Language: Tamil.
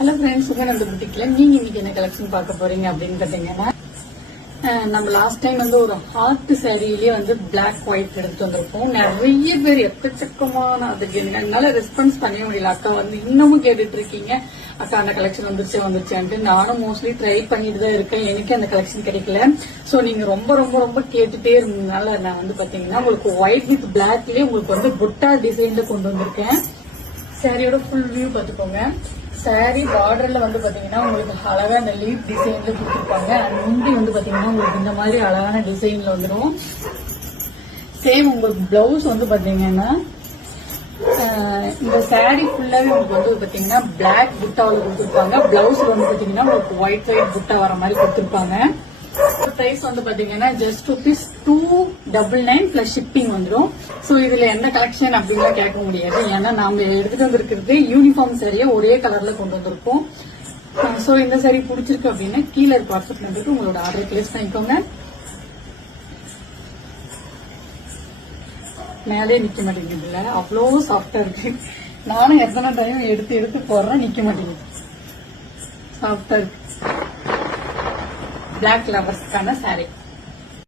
ஹலோ ஃப்ரெண்ட்ஸ், சுகநந்த புட்டிக்ல நீங்க இன்னைக்கு என்ன கலெக்ஷன் பார்க்க போறீங்க அப்படின்னு கேட்டீங்கன்னா, நம்ம லாஸ்ட் டைம் வந்து ஒரு ஹார்ட் சாரியிலேயே வந்து பிளாக் ஒயிட் எடுத்து வந்திருப்போம். நிறைய பேர் எக்கச்சக்கமான அதுக்கு என்னால ரெஸ்பான்ஸ் பண்ணவே முடியல. அக்கா வந்து இன்னமும் கேட்டுட்டு இருக்கீங்க, அக்கா அந்த கலெக்ஷன் வந்துருச்சான்ட்டு. நானும் மோஸ்ட்லி ட்ரை பண்ணிட்டு தான் இருக்கேன். எனக்கு அந்த கலெக்ஷன் கிடைக்கல. சோ நீங்க ரொம்ப ரொம்ப ரொம்ப கேட்டுட்டே இருந்ததுனால நான் வந்து பாத்தீங்கன்னா உங்களுக்கு ஒயிட் வித் பிளாக்லயே உங்களுக்கு வந்து புட்டா டிசைன்ல கொண்டு வந்திருக்கேன். சாரியோட ஃபுல் வியூ பாத்துக்கோங்க. சாரி பார்டர்ல வந்து பாத்தீங்கன்னா உங்களுக்கு அழகா இந்த லீப் டிசைன்ல கொடுத்துருப்பாங்க. அண்ட் முந்தி வந்து பாத்தீங்கன்னா உங்களுக்கு இந்த மாதிரி அழகான டிசைன்ல வந்துடும். சேம் உங்களுக்கு பிளவுஸ் வந்து பாத்தீங்கன்னா இந்த சாரி ஃபுல்லாவே உங்களுக்கு வந்து பாத்தீங்கன்னா பிளாக் புட்டாவில் கொடுத்துருப்பாங்க. பிளவுஸ்ல வந்து பாத்தீங்கன்னா உங்களுக்கு ஒயிட் புட்டா வர மாதிரி கொடுத்துருப்பாங்க. பிரைஸ் வந்து பாத்தீங்கன்னா ஜஸ்ட் ₹299 பிளஸ் ஷிப்பிங் வந்துடும். சோ இதுல எந்த கலெக்ஷன் அப்படின்லாம் கேட்க முடியாது. ஏன்னா நாம எடுத்துட்டு வந்திருக்கிறது யூனிஃபார்ம் சாரியா ஒரே கலர்ல கொண்டு வந்திருப்போம். சோ இந்த சாரி பிடிச்சிருக்கு அப்படின்னா கீழே இருக்க வாட்ஸ்அப் நம்பருக்கு உங்களோட ஆர்டர் பிளேஸ் பண்ணிக்கோங்க. மேலே நிக்க மாட்டேங்குதுல்ல, அவ்வளோ சாஃப்டா இருக்கு. நானும் எத்தனை டைம் எடுத்து போடுறேன், நிக்க மாட்டேங்குது. சாஃப்டா இருக்கு. பிளாக் லவர்ஸ்க்கான சாரி.